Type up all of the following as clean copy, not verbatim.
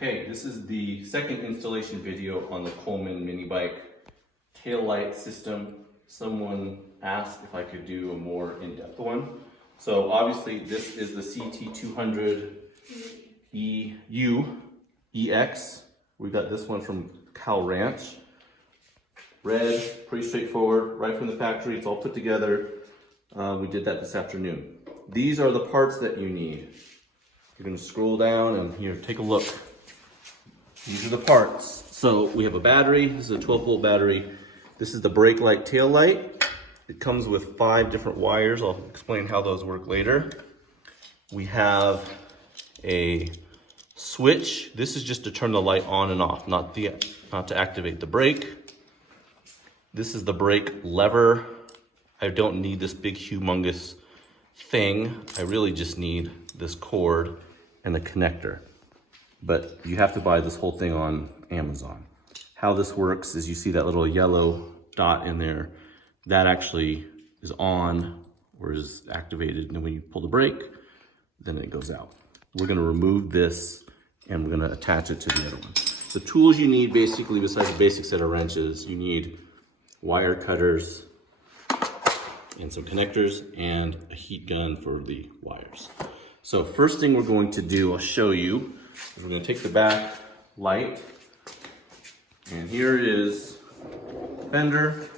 Okay, this is the second installation video on the Coleman mini bike tail light system. Someone asked if I could do a more in-depth one. So obviously this is the CT200U-EX. We got this one from Cal Ranch. Red, pretty straightforward, right from the factory, it's all put together. We did that this afternoon. These are the parts that you need. You're gonna scroll down and here, take a look. These are the parts. So we have a battery, this is a 12-volt battery. This is the brake light tail light. It comes with 5 different wires. I'll explain how those work later. We have a switch. This is just to turn the light on and off, not to activate the brake. This is the brake lever. I don't need this big humongous thing. I really just need this cord and the connector. But you have to buy this whole thing on Amazon. How this works is you see that little yellow dot in there. That actually is on or is activated, and then when you pull the brake, then it goes out. We're gonna remove this and we're gonna attach it to the other one. The tools you need basically, besides the basic set of wrenches, you need wire cutters and some connectors and a heat gun for the wires. So first thing we're going to do, I'll show you, is we're gonna take the back light, and here is the fender.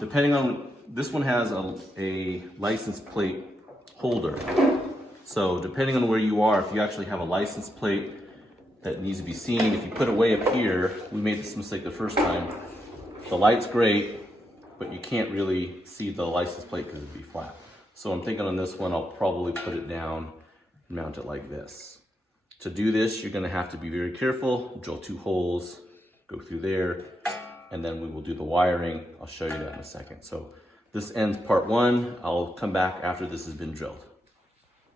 Depending on, this one has a license plate holder. So depending on where you are, if you actually have a license plate that needs to be seen, if you put it way up here, we made this mistake the first time, the light's great, but you can't really see the license plate because it'd be flat. So I'm thinking on this one, I'll probably put it down and mount it like this. To do this, you're gonna have to be very careful, drill 2 holes, go through there, and then we will do the wiring. I'll show you that in a second. So this ends part 1. I'll come back after this has been drilled.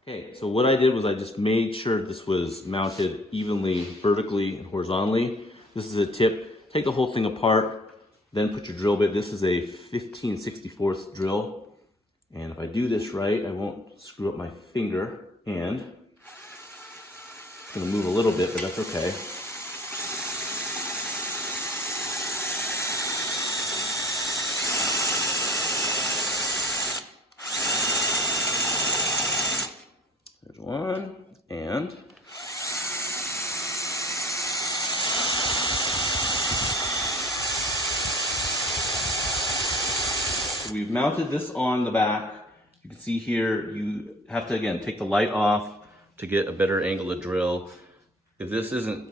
Okay, so what I did was I just made sure this was mounted evenly, vertically and horizontally. This is a tip. Take the whole thing apart, then put your drill bit. This is a 15/64 drill. And if I do this right, I won't screw up my finger, and it's gonna move a little bit, but that's okay. There's one, and we've mounted this on the back. You can see here, you have to, again, take the light off to get a better angle to drill. If this isn't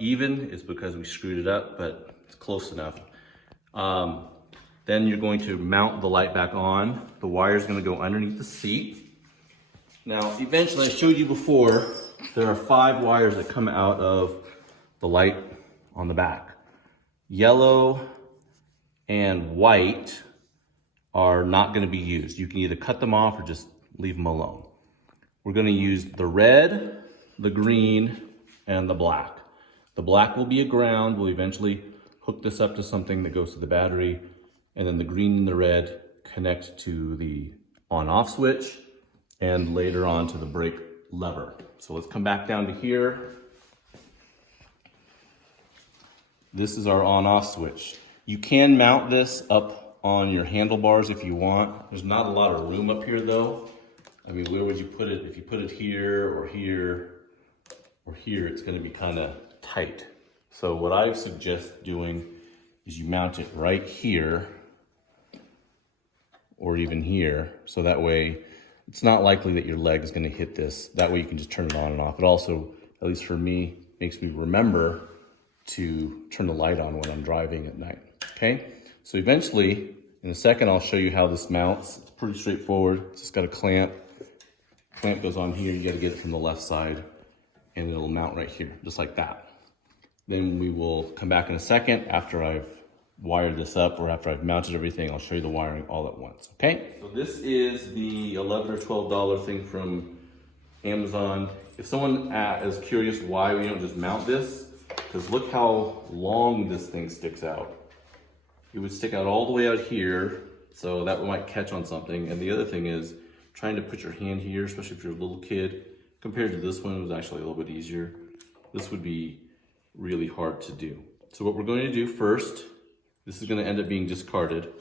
even, it's because we screwed it up, but it's close enough. Then you're going to mount the light back on. The wire is going to go underneath the seat. Now, eventually, I showed you before, there are 5 wires that come out of the light on the back. Yellow and white are not going to be used. You can either cut them off or just leave them alone. We're going to use the red, the green, and the black. The black will be a ground. We'll eventually hook this up to something that goes to the battery, and then the green and the red connect to the on-off switch, and later on to the brake lever. So let's come back down to here. This is our on-off switch. You can mount this up on your handlebars if you want. There's not a lot of room up here though. I mean, where would you put it? If you put it here or here or here, it's gonna be kind of tight. So what I suggest doing is you mount it right here or even here. So that way it's not likely that your leg is gonna hit this. That way you can just turn it on and off. It also, at least for me, makes me remember to turn the light on when I'm driving at night, okay? So eventually, in a second, I'll show you how this mounts. It's pretty straightforward. It's just got a clamp. Clamp goes on here. You got to get it from the left side, and it'll mount right here, just like that. Then we will come back in a second after I've wired this up, or after I've mounted everything. I'll show you the wiring all at once, okay? So this is the $11 or $12 thing from Amazon. If someone is curious why we don't just mount this, because look how long this thing sticks out. It would stick out all the way out here, so that might catch on something. And the other thing is trying to put your hand here, especially if you're a little kid. Compared to this one, it was actually a little bit easier. this would be really hard to do. So what we're going to do first, this is going to end up being discarded.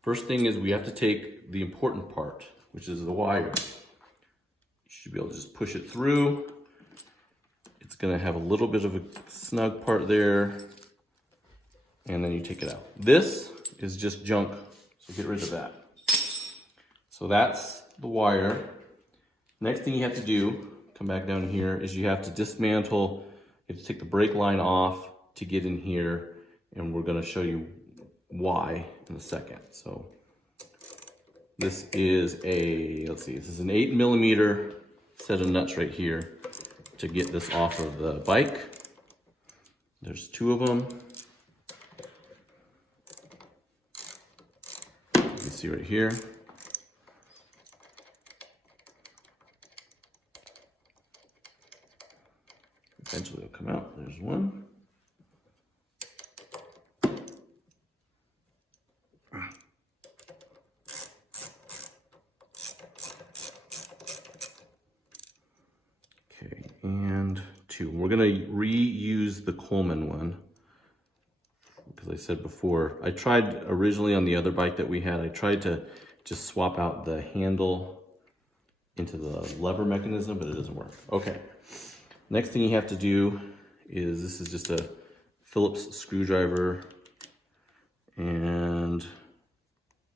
First thing is we have to take the important part, which is the wire. You should be able to just push it through. It's going to have a little bit of a snug part there, and then you take it out. This is just junk, so get rid of that. So that's the wire. Next thing you have to do, come back down here, is you have to dismantle, you have to take the brake line off to get in here, and we're going to show you why in a second. So this is a, let's see, this is an 8mm set of nuts right here to get this off of the bike. There's 2 of them. You can see right here. Eventually it'll come out. There's one. Okay, and 2. We're gonna reuse the Coleman one. Because I said before, I tried originally on the other bike that we had, I tried to just swap out the handle into the lever mechanism, but it doesn't work. Okay. Next thing you have to do is, this is just a Phillips screwdriver, and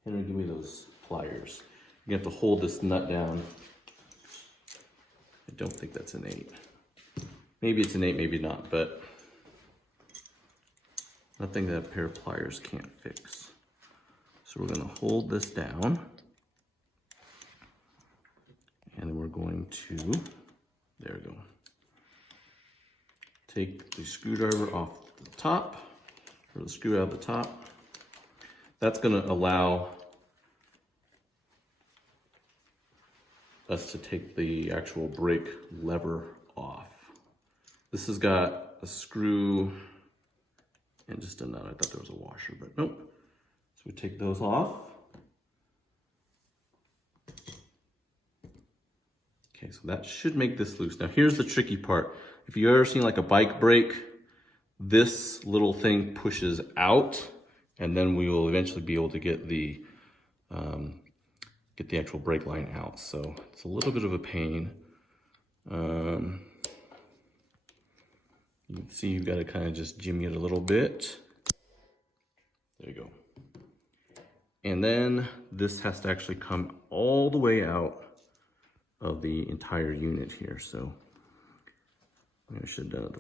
Henry, give me those pliers. You have to hold this nut down. I don't think that's an 8. Maybe it's an 8, maybe not, but nothing that a pair of pliers can't fix. So we're gonna hold this down, and then we're going to, there we go. Take the screwdriver off the top, or the screw out of the top. That's going to allow us to take the actual brake lever off. This has got a screw and just a nut. I thought there was a washer, but nope. So we take those off. Okay, so that should make this loose. Now here's the tricky part. If you've ever seen like a bike brake, this little thing pushes out, and then we will eventually be able to get the actual brake line out. So it's a little bit of a pain. You can see you've got to kind of just jimmy it a little bit. There you go. And then this has to actually come all the way out of the entire unit here. So I should have done it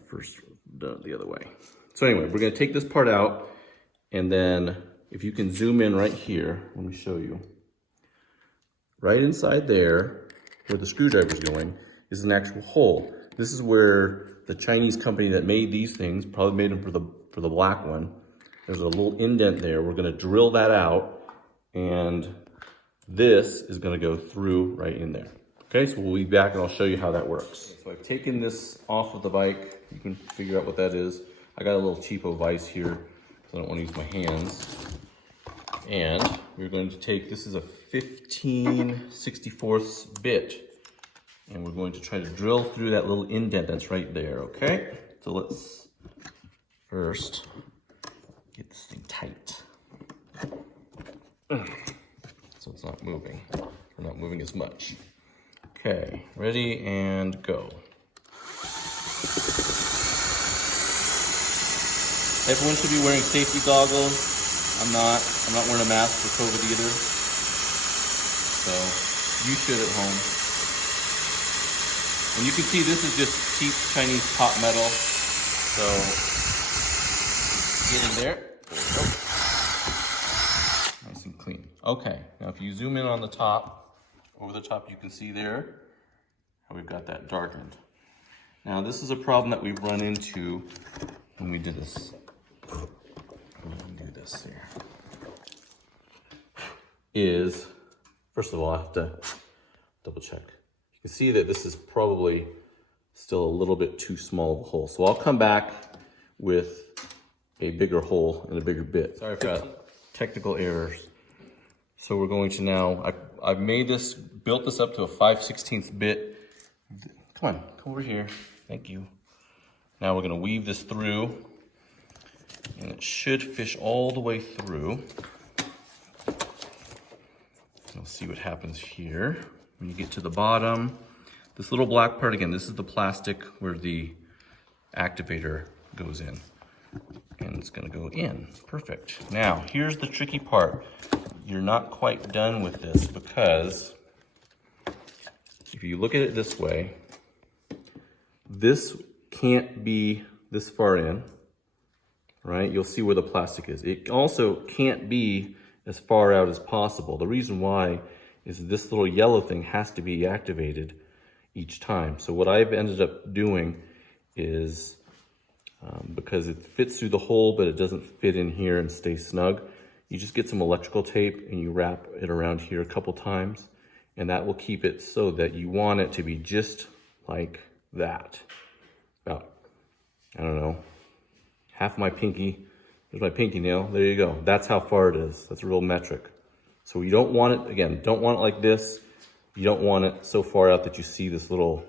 the other way. So anyway, we're gonna take this part out, and then if you can zoom in right here, let me show you. Right inside there, where the screwdriver's going, is an actual hole. This is where the Chinese company that made these things, probably made them for the black one. There's a little indent there. We're gonna drill that out, and this is gonna go through right in there. Okay, so we'll be back and I'll show you how that works. So I've taken this off of the bike. You can figure out what that is. I got a little cheapo vise here because I don't want to use my hands. And we're going to take, this is a 15/64 bit. And we're going to try to drill through that little indent that's right there, okay? So let's first get this thing tight. So it's not moving. We're not moving as much. Okay, ready and go. Everyone should be wearing safety goggles. I'm not wearing a mask for COVID either. So you should at home. And you can see this is just cheap Chinese pot metal. So get in there. There we go. Nice and clean. Okay, now if you zoom in on the top, over the top, you can see there how we've got that darkened. Now, this is a problem that we've run into when we did this. Here. Is, first of all, I have to double check. You can see that this is probably still a little bit too small of a hole. So I'll come back with a bigger hole and a bigger bit. Sorry for technical errors. So we're going to now, I've made this, built this up to a 5/16 bit. Come on, come over here. Thank you. Now we're gonna weave this through, and it should fish all the way through. We'll see what happens here. When you get to the bottom, this little black part, again, this is the plastic where the activator goes in. And it's gonna go in, perfect. Now, here's the tricky part. You're not quite done with this because if you look at it this way, this can't be this far in, right? You'll see where the plastic is. It also can't be as far out as possible. The reason why is this little yellow thing has to be activated each time. So what I've ended up doing is, because it fits through the hole, but it doesn't fit in here and stay snug, you just get some electrical tape and you wrap it around here a couple times, and that will keep it so that you want it to be just like that. About, I don't know, half my pinky. There's my pinky nail. There you go. That's how far it is. That's a real metric. So you don't want it, again, don't want it like this. You don't want it so far out that you see this little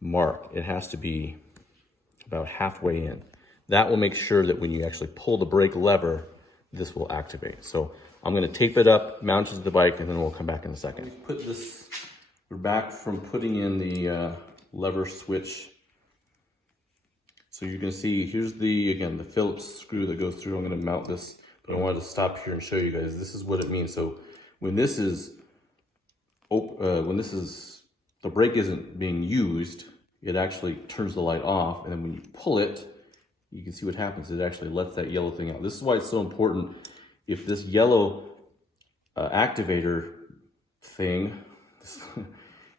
mark. It has to be about halfway in. That will make sure that when you actually pull the brake lever, this will activate. So I'm gonna tape it up, mount it to the bike, and then we'll come back in a second. Put this, we're back from putting in the lever switch. So you're gonna see, here's the, again, the Phillips screw that goes through. I'm gonna mount this, but I wanted to stop here and show you guys, this is what it means. So when this is, the brake isn't being used, it actually turns the light off, and then when you pull it, you can see what happens. It actually lets that yellow thing out. This is why it's so important. If this yellow activator thing,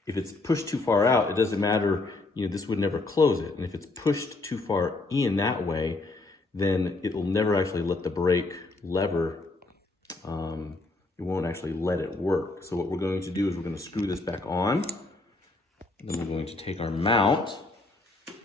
if it's pushed too far out, it doesn't matter, you know, this would never close it. And if it's pushed too far in that way, then it will never actually let the brake lever, it won't actually let it work. So what we're going to do is we're going to screw this back on. Then we're going to take our mount,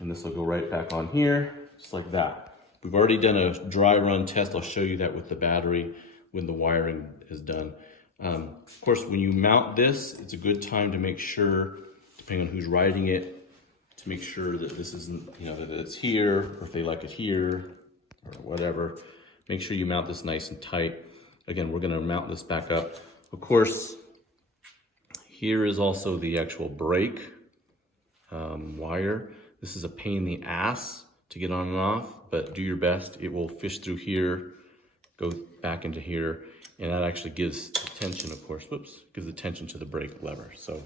and this will go right back on here, just like that. We've already done a dry run test. I'll show you that with the battery when the wiring is done. Of course, when you mount this, it's a good time to make sure, depending on who's riding it, to make sure that this isn't, you know, that it's here, or if they like it here, or whatever. Make sure you mount this nice and tight. Again, we're gonna mount this back up. Of course, here is also the actual brake wire. This is a pain in the ass to get on and off, but do your best. It will fish through here, go back into here, and that actually gives the tension, of course, whoops, gives the tension to the brake lever. So,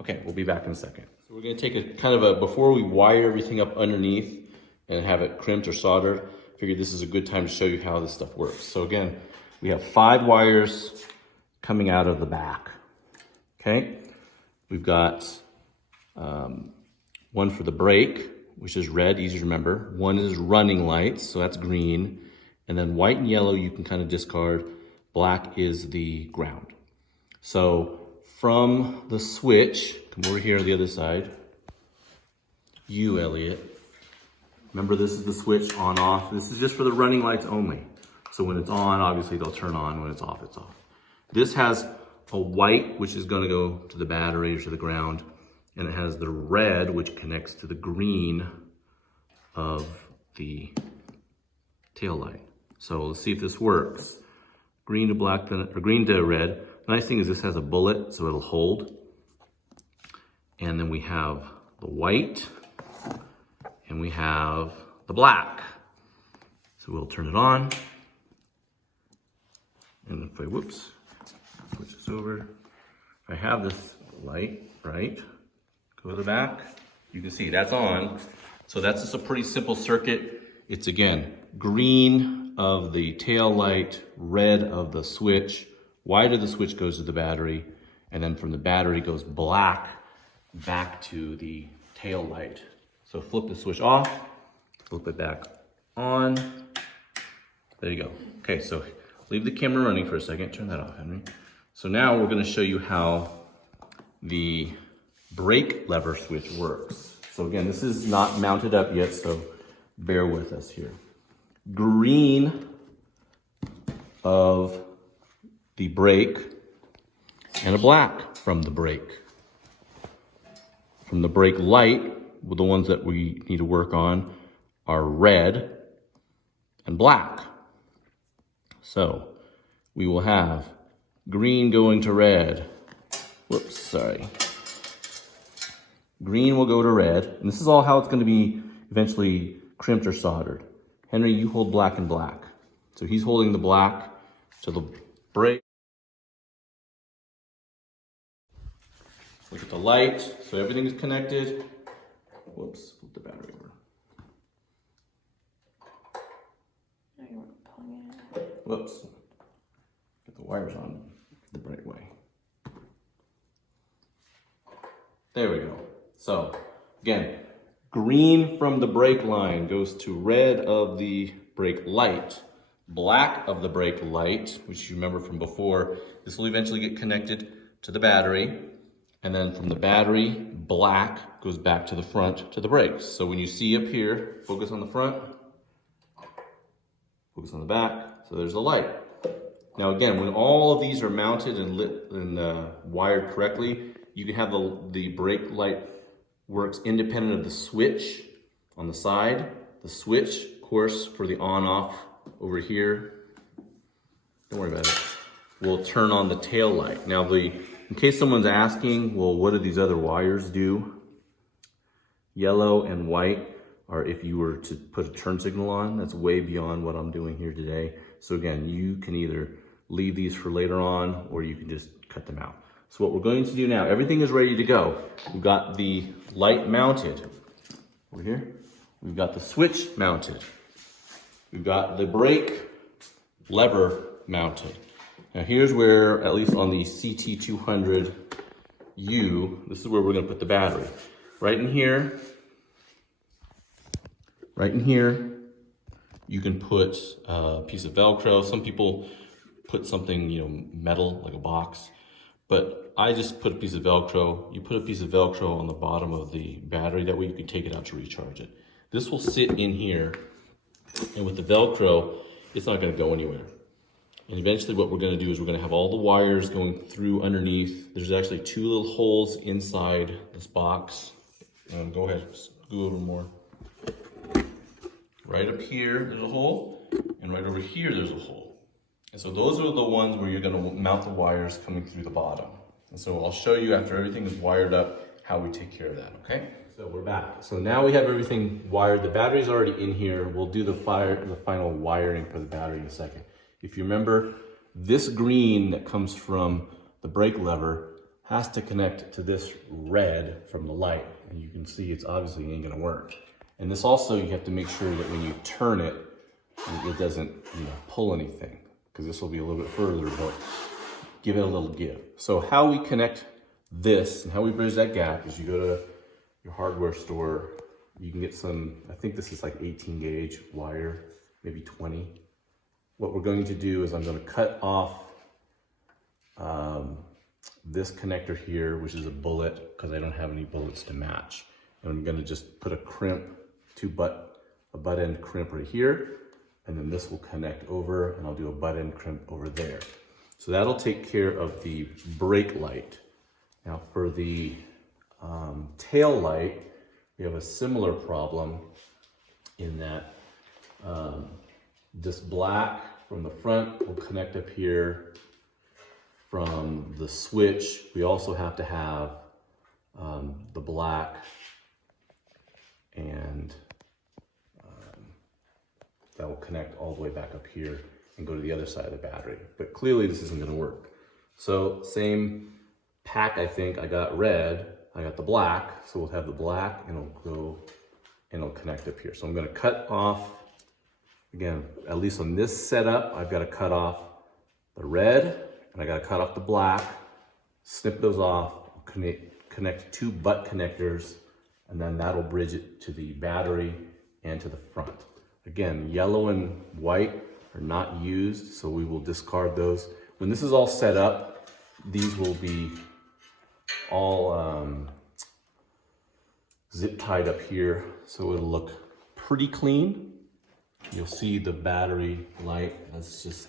okay, we'll be back in a second. So we're gonna take a kind of a, before we wire everything up underneath and have it crimped or soldered, I figured this is a good time to show you how this stuff works. So again, we have 5 wires coming out of the back, okay? We've got one for the brake, which is red, easy to remember. One is running lights, so that's green. And then white and yellow you can kind of discard. Black is the ground. So from the switch, come over here on the other side. You, Elliot. Remember, this is the switch on, off. This is just for the running lights only. So when it's on, obviously they'll turn on. When it's off, it's off. This has a white, which is gonna go to the battery or to the ground. And it has the red, which connects to the green of the tail light. So let's see if this works. Green to black, or green to red. The nice thing is this has a bullet, so it'll hold. And then we have the white, and we have the black. So we'll turn it on. And if I, whoops, switch this over. If I have this light, right, go to the back, you can see that's on. So that's just a pretty simple circuit. It's again, green of the tail light, red of the switch, white of the switch goes to the battery, and then from the battery goes black back to the tail light. So flip the switch off, flip it back on. There you go. Okay, so leave the camera running for a second. Turn that off, Henry. So now we're gonna show you how the brake lever switch works. So again, this is not mounted up yet, so bear with us here. Green of the brake and a black from the brake. From the brake light, with the ones that we need to work on, are red and black. So we will have green going to red. Whoops, sorry. Green will go to red, and this is all how it's going to be eventually crimped or soldered. Henry, you hold black and black. So he's holding the black to the brake. Look at the light, so everything is connected. Whoops, flip the battery over. No, you weren't pulling it. Whoops. Get the wires on the right way. There we go. So, again, green from the brake line goes to red of the brake light. Black of the brake light, which you remember from before, this will eventually get connected to the battery. And then from the battery, black goes back to the front to the brakes. So when you see up here, focus on the front, focus on the back, so there's the light. Now again, when all of these are mounted and lit and wired correctly, you can have the brake light works independent of the switch on the side. The switch, of course, for the on-off over here, don't worry about it, will turn on the tail light. Now in case someone's asking, well, what do these other wires do? Yellow and white are if you were to put a turn signal on. That's way beyond what I'm doing here today. So again, you can either leave these for later on or you can just cut them out. So what we're going to do now, everything is ready to go. We've got the light mounted over here. We've got the switch mounted. We've got the brake lever mounted. Now here's where, at least on the CT200U, this is where we're gonna put the battery. Right in here, you can put a piece of Velcro. Some people put something, metal, like a box. But I just put a piece of Velcro. You put a piece of Velcro on the bottom of the battery. That way you can take it out to recharge it. This will sit in here. And with the Velcro, it's not gonna go anywhere. And eventually what we're gonna do is we're gonna have all the wires going through underneath. There's actually 2 little holes inside this box. Go ahead, go a little more. Right up here, there's a hole, and right over here, there's a hole. And so those are the ones where you're gonna mount the wires coming through the bottom. And so I'll show you after everything is wired up, how we take care of that, okay? So we're back. So now we have everything wired. The battery's already in here. We'll do the final wiring for the battery in a second. If you remember, this green that comes from the brake lever has to connect to this red from the light. And you can see it's obviously ain't gonna work. And this also, you have to make sure that when you turn it, it doesn't pull anything, because this will be a little bit further, but give it a little give. So how we connect this and how we bridge that gap is you go to your hardware store, you can get some, I think this is like 18 gauge wire, maybe 20. What we're going to do is I'm going to cut off this connector here, which is a bullet, because I don't have any bullets to match. And I'm going to just put a crimp, a butt end crimp right here, and then this will connect over, and I'll do a butt end crimp over there. So that'll take care of the brake light. Now for the tail light, we have a similar problem in that this black from the front will connect up here from the switch. We also have to have the black and that will connect all the way back up here and go to the other side of the battery. But clearly this isn't gonna work. So same pack, I think. I got red, I got the black, so we'll have the black and it'll go and it'll connect up here. So I'm gonna cut off, again, at least on this setup, I've gotta cut off the red and I gotta cut off the black, snip those off, connect 2 butt connectors, and then that'll bridge it to the battery and to the front. Again, yellow and white are not used, so we will discard those. When this is all set up, these will be all zip tied up here, so it'll look pretty clean. You'll see the battery light, that's just,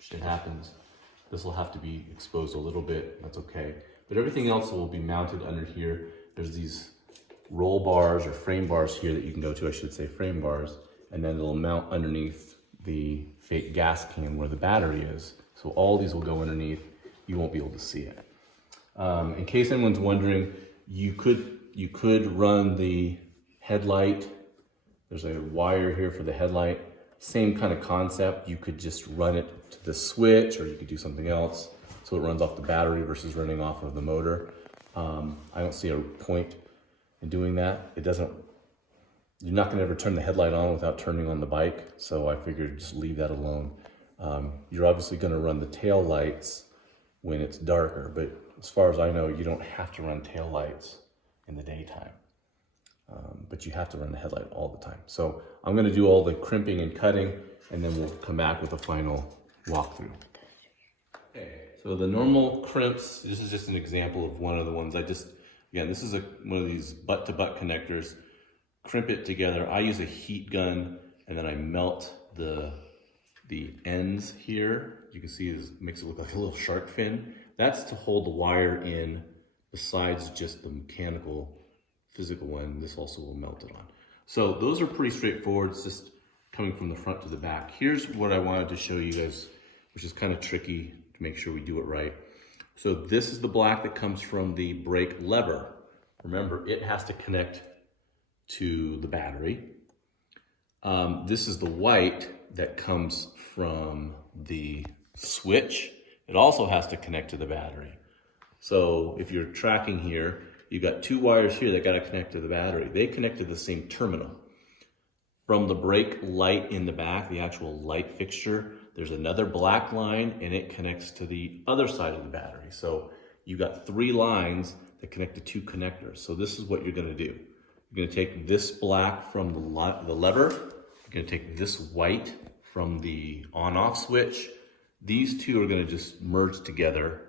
shit happens. This will have to be exposed a little bit, that's okay. But everything else will be mounted under here. There's these roll bars or frame bars here that you can go to, I should say frame bars, and then it'll mount underneath the fake gas can where the battery is. So all these will go underneath, you won't be able to see it. In case anyone's wondering, you could run the headlight. There's a wire here for the headlight. Same kind of concept. You could just run it to the switch, or you could do something else. So it runs off the battery versus running off of the motor. I don't see a point in doing that. You're not gonna ever turn the headlight on without turning on the bike. So I figured just leave that alone. You're obviously gonna run the tail lights when it's darker, but as far as I know, you don't have to run tail lights in the daytime. But you have to run the headlight all the time. So I'm gonna do all the crimping and cutting, and then we'll come back with a final walkthrough. Okay, so the normal crimps, this is just an example of one of the ones again, this is one of these butt-to-butt connectors. Crimp it together. I use a heat gun, and then I melt the ends here. You can see this makes it look like a little shark fin. That's to hold the wire in besides just the mechanical, physical one. This also will melt it on. So those are pretty straightforward. It's just coming from the front to the back. Here's what I wanted to show you guys, which is kind of tricky to make sure we do it right. So this is the black that comes from the brake lever. Remember, it has to connect to the battery. This is the white that comes from the switch. It also has to connect to the battery. So if you're tracking here, you've got two wires here that got to connect to the battery. They connect to the same terminal. From the brake light in the back, the actual light fixture, there's another black line, and it connects to the other side of the battery. So you've got three lines that connect to two connectors. So this is what you're gonna do. You're gonna take this black from the lever. You're gonna take this white from the on-off switch. These two are gonna just merge together.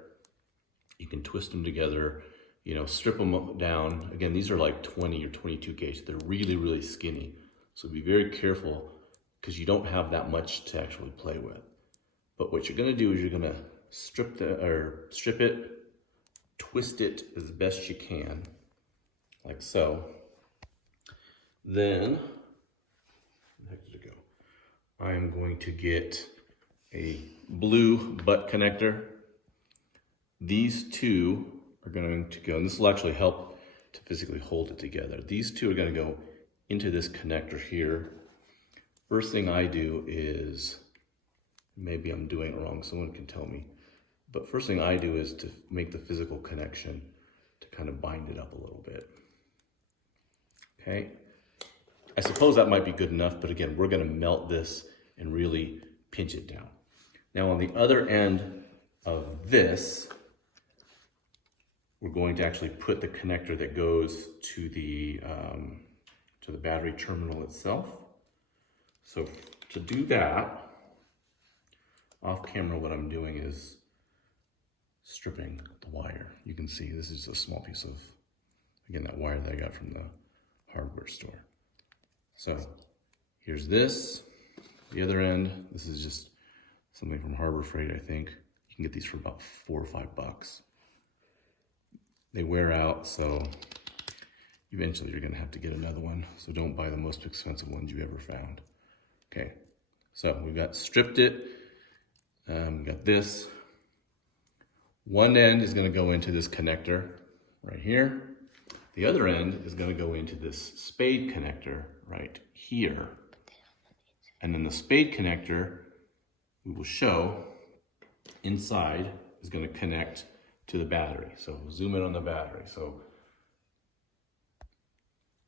You can twist them together, strip them down. Again, these are like 20 or 22 gauge. They're really, really skinny. So be very careful because you don't have that much to actually play with. But what you're gonna do is you're gonna strip it, twist it as best you can, like so. Then, where did it go? I'm going to get a blue butt connector. These two are going to go, and this will actually help to physically hold it together. These two are going to go into this connector here. First thing I do is, maybe I'm doing it wrong, someone can tell me, but first thing I do is to make the physical connection to kind of bind it up a little bit. Okay. I suppose that might be good enough, but again, we're going to melt this and really pinch it down. Now on the other end of this, we're going to actually put the connector that goes to the battery terminal itself. So to do that, off camera, what I'm doing is stripping the wire. You can see this is a small piece of, again, that wire that I got from the hardware store. So here's this, the other end. This is just something from Harbor Freight, I think. You can get these for about $4 or $5. They wear out, so eventually you're gonna have to get another one. So don't buy the most expensive ones you ever found. Okay, so we've got stripped it. We got this. One end is gonna go into this connector right here. The other end is gonna go into this spade connector right here. And then the spade connector, we will show inside, is gonna connect to the battery. So zoom in on the battery. So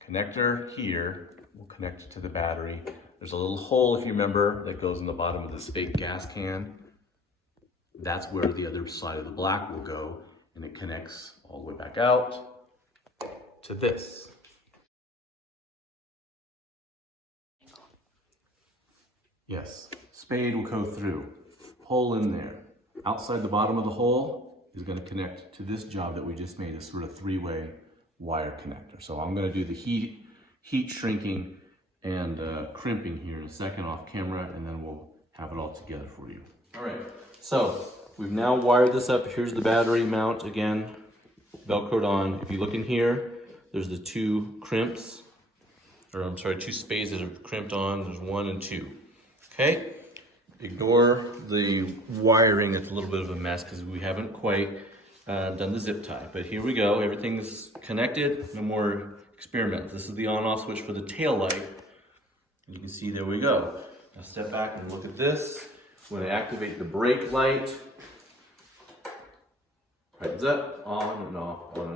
connector here will connect to the battery. There's a little hole, if you remember, that goes in the bottom of the spade gas can. That's where the other side of the black will go, and it connects all the way back out to this. Yes, spade will go through, hole in there. Outside the bottom of the hole is going to connect to this job that we just made, this sort of three-way wire connector. So I'm going to do the heat shrinking and crimping here in a second off camera, and then we'll have it all together for you. All right, so we've now wired this up. Here's the battery mount again, Velcroed on. If you look in here, There's the two crimps, or I'm sorry, two spades that are crimped on. There's 1 and 2. Okay? Ignore the wiring, it's a little bit of a mess because we haven't quite done the zip tie. But here we go, everything's connected, no more experiments. This is the on-off switch for the tail light. You can see, there we go. Now step back and look at this. When I activate the brake light, heads up, on and off, on and